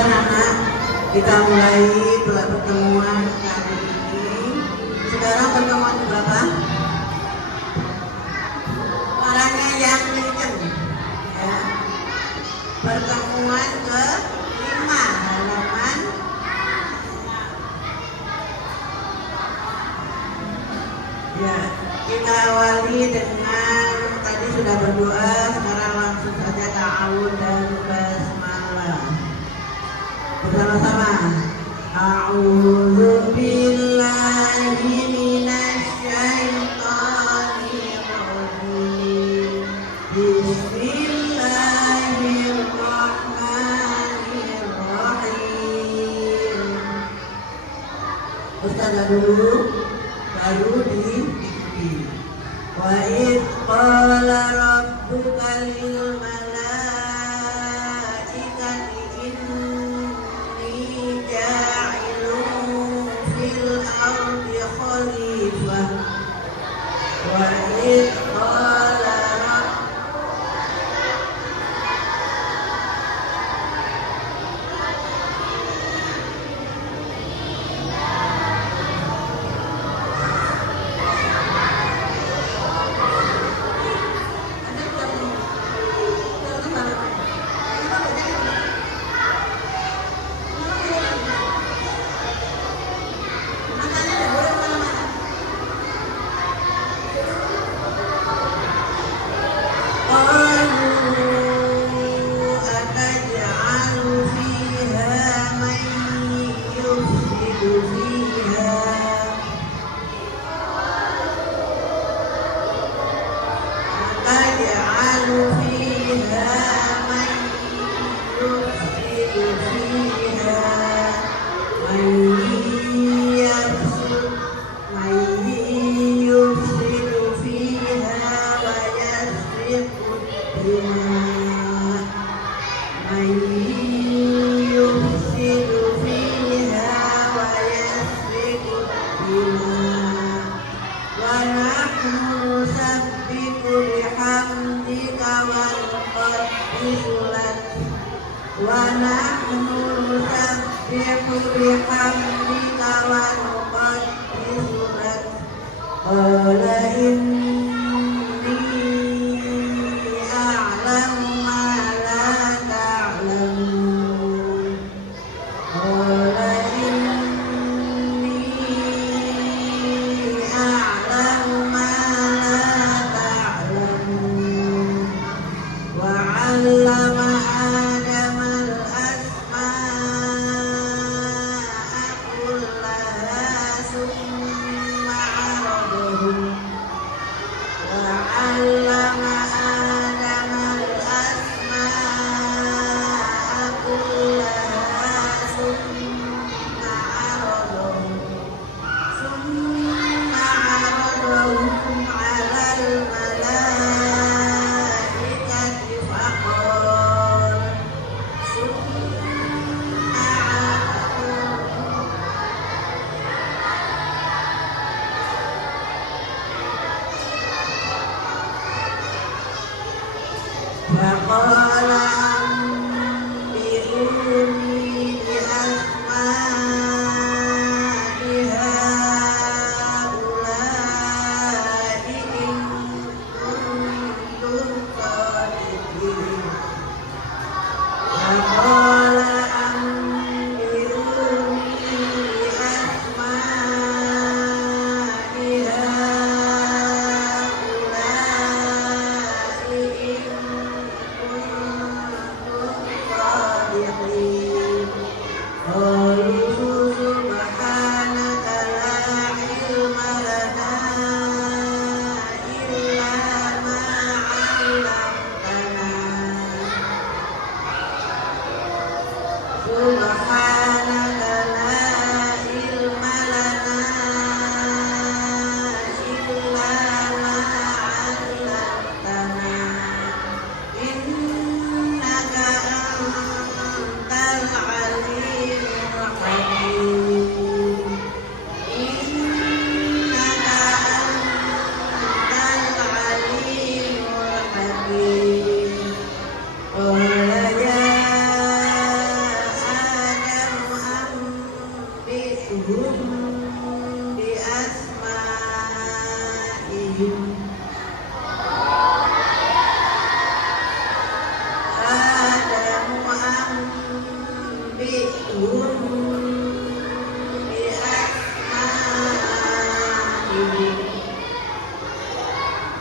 Sudah anak, kita mulai pertemuan kali ini. Sekarang pertemuan berapa? Orangnya yang kenceng ya. Pertemuan ke-5 halaman ya. Kita awali dengan tadi sudah berdoa, sekarang langsung saja ta'awun dan basmalah bersama-sama. A'udzu billahi minasy syaithanir rajim. Bismillahirrahmanirrahim. Ustazah dulu baru diikuti. Wa id qala rabbuka lil malaikati inni ja'ilun fil ardi khalifah. Wa id qala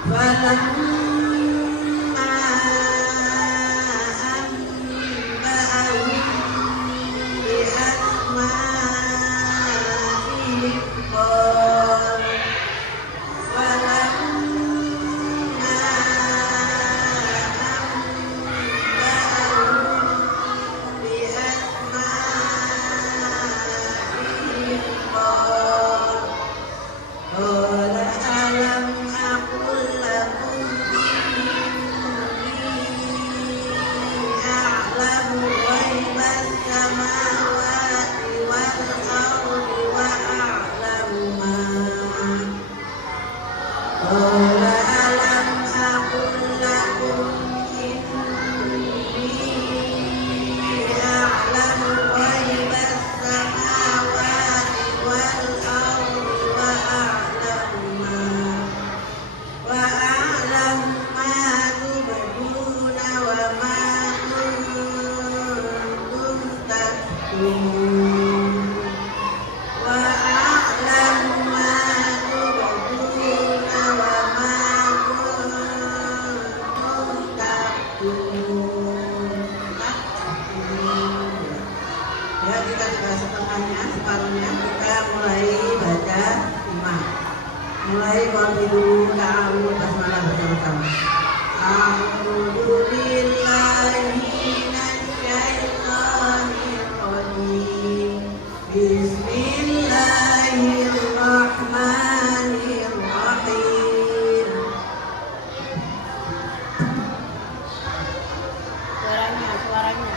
falamma anba'ahum bi asma'ihim qala ya, kita sudah setengahnya, separuhnya kita mulai baca imam. Mulai kopi dulu, ta'awud basmalah bersama-sama. A'udzu billahi minasyaitonir rajim. Bismillahirrahmanirrahim. Suaranya.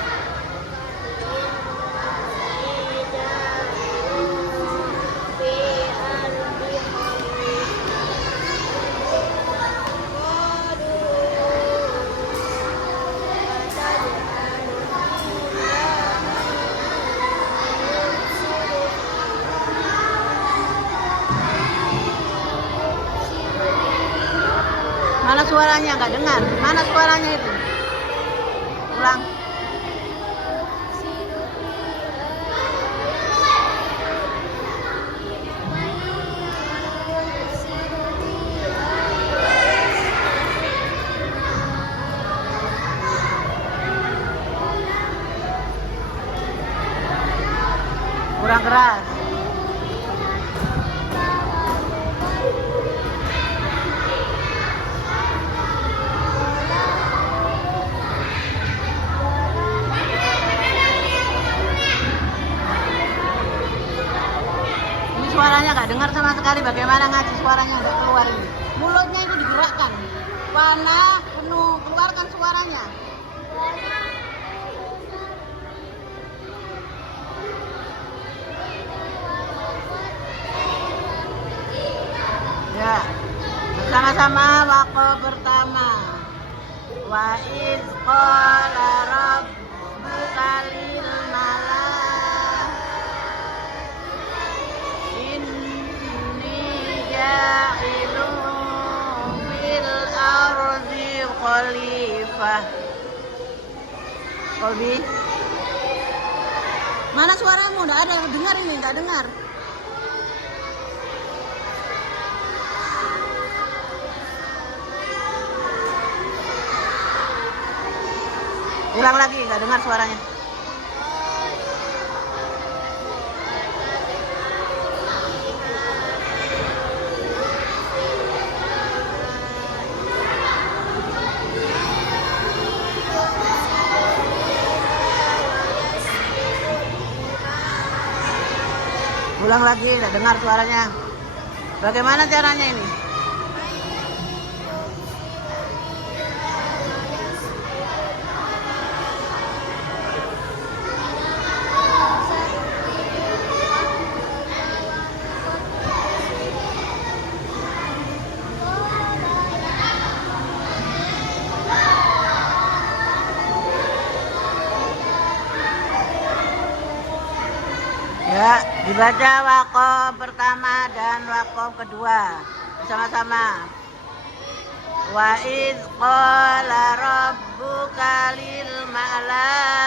Mana suaranya? Nggak dengar. Mana suaranya itu? Ulang. Kurang keras. Suaranya nggak dengar sama sekali. Bagaimana ngaji suaranya nggak keluar ini? Mulutnya itu digerakkan. Panah penuh, keluarkan suaranya. Ya, bersama-sama waktu pertama. Wa iz qala rabbuka lil khalifah. Kolbi, mana suaramu? Nggak ada yang dengar ini, nggak dengar. Ulang lagi, nggak dengar suaranya. Ulang lagi, nggak dengar suaranya. Bagaimana caranya ini? Ya, dibaca waqaf pertama dan waqaf kedua bersama-sama. Wa iz qala rabbuka lil malaikati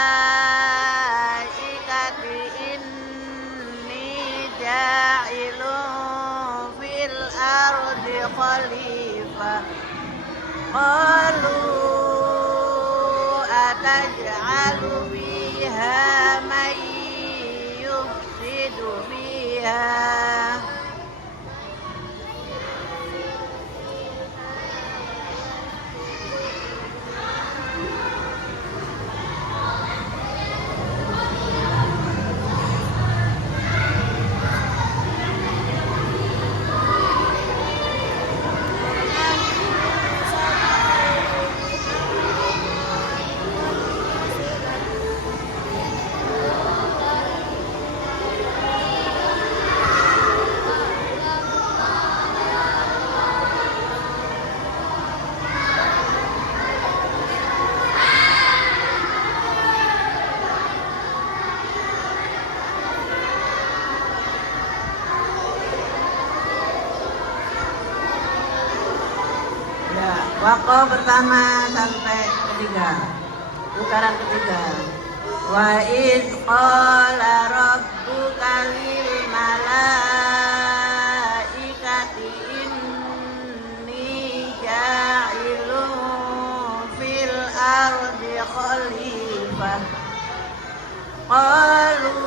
inni ja'ilun fil ardi khalifah. qalu ataj'alu fiha man yufsidu fiha. Waqaf pertama sampai ketiga, putaran ketiga. Wa idz qala rabbuka lil malaikati inni ja'ilun fil ardi khalifah. Qalu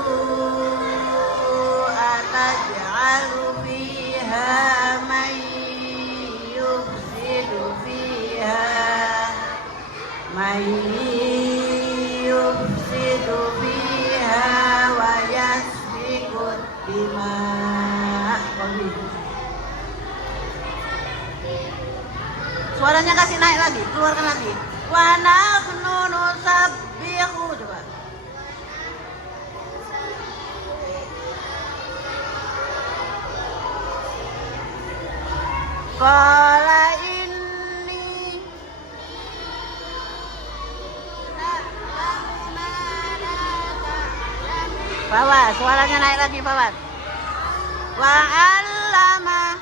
ataj'alu fiha man yufsidu man yufsidu fiha wa yasfiku dima'. Suaranya kasih naik lagi, keluarkan lagi. Wa nahnu nusabbihu, coba. Qala inni Fawad, suaranya naik lagi Fawad. Wa 'allama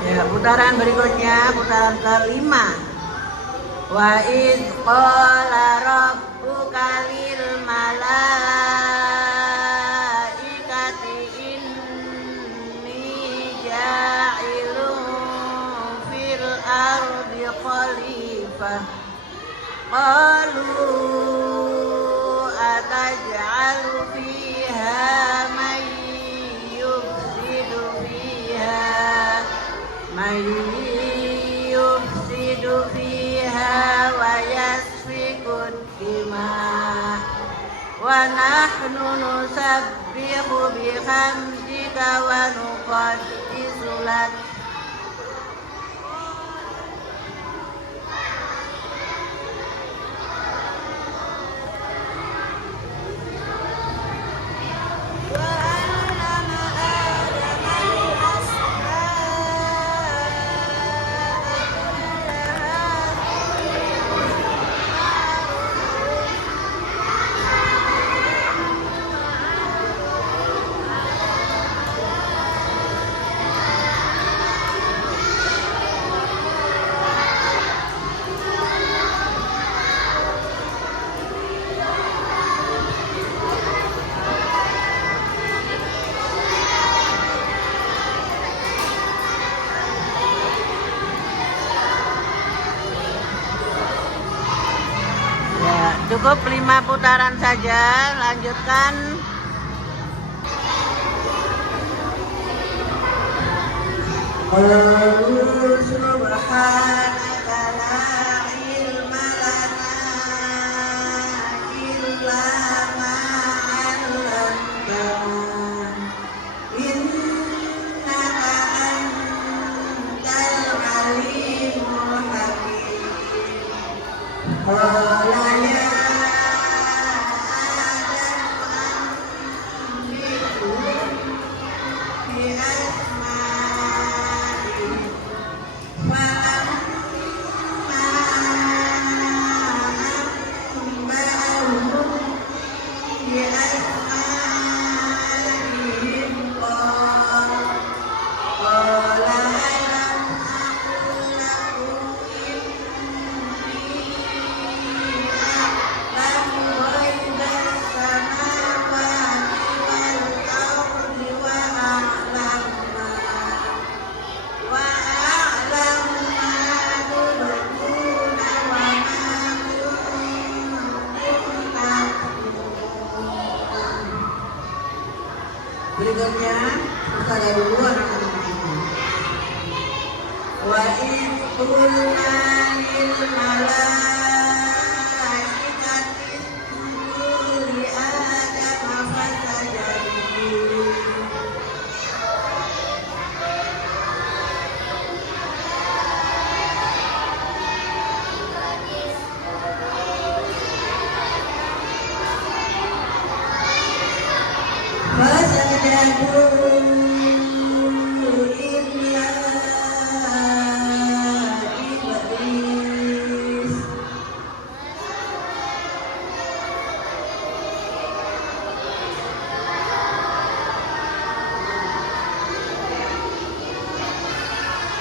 ya, putaran berikutnya, putaran kelima. Wa idz qala rabbuka lil malaikati inni ja'ilun fil ardi khalifah. Qalu ataj'alu fiha man yufsidu fiha wa yasfiku dima' wa nahnu nusabbihu bihamdika wa nuqaddisu lak. Cukup 5 putaran saja, lanjutkan. Qalu subhanaka la ilma lana illa ma 'allamtana innaka antal alimul hakim. Qala ya قلنا للملائكة اسجدوا لآدم فسجدوا إلا إبليس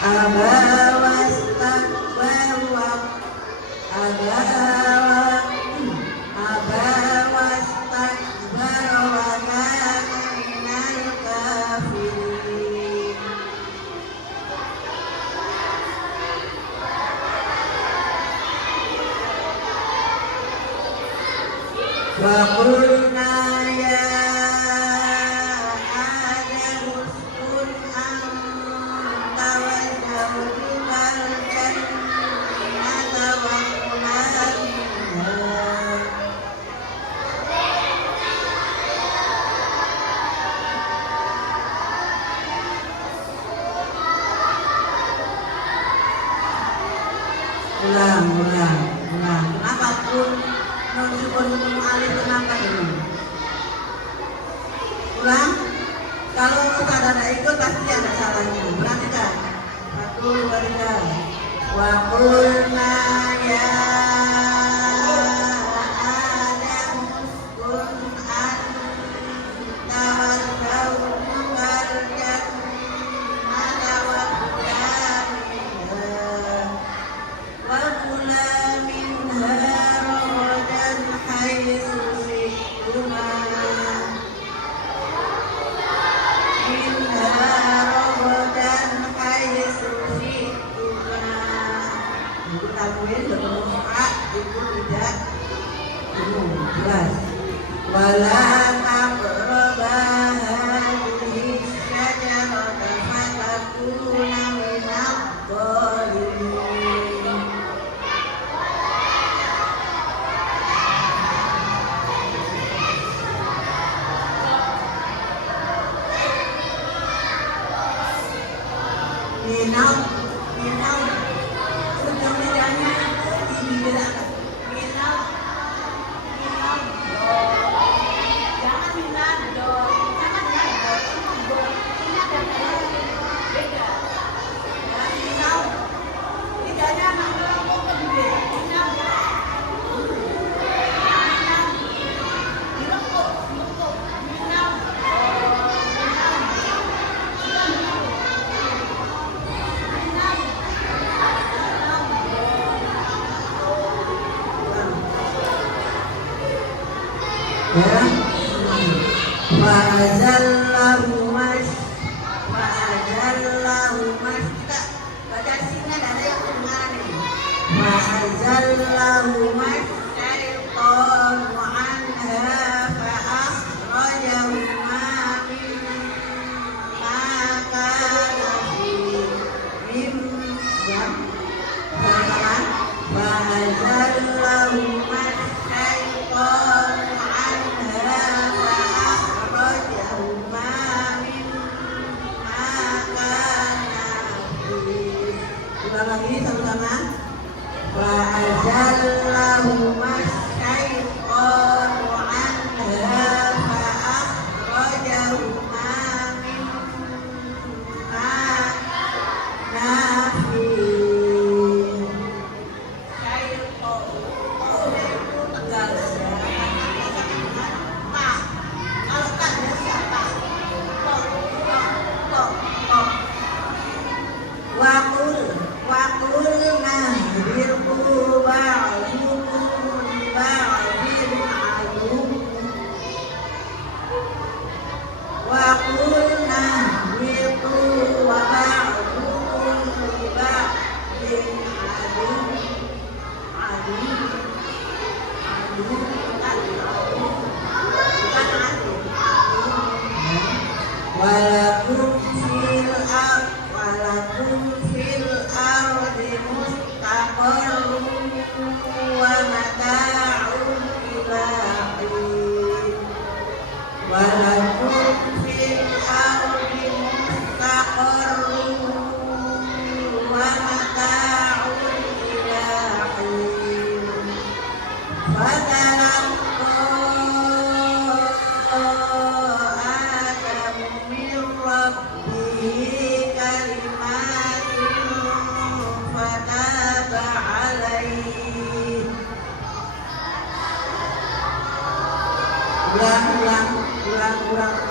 أبى واستكبر وكان من الكافرين وقلنا يا آدم اسكن أنت وزوجك الجنة وكلا منها ulang. Kenapa pun non ketemu alif kenapa dulu? Ulang. Kalau tak ada ikut pasti ada salahnya. Perhatikan. 1, 2, 3. Wa qulna ya Adam uskun anta wa zawjukal jannata wa kula minha ragadan haitsu syi'tuma itu tanwin bertemu a itu tidak jelas. Wala taqraba hadhihi syajarata fatakuna minadh dhalimin. Minadh ujung lidahnya dibedakan. Minadh jangan minadh ini ada beda. Minadh lidahnya melengkung ke bibir. Minadh dilengkung. Minadh ya. Fa'azallahuma kita baca sini ada yang kemarin. Fa'azallahuma syaitanu anha fa'akhrajahuma mimma kana fihi fa'azallahuma syaitanu anha fa'akhrajahuma mimma kana fihi. Ulang lagi sama-sama. Fa'azallahu بكلمات فتاب عليه. Ulang.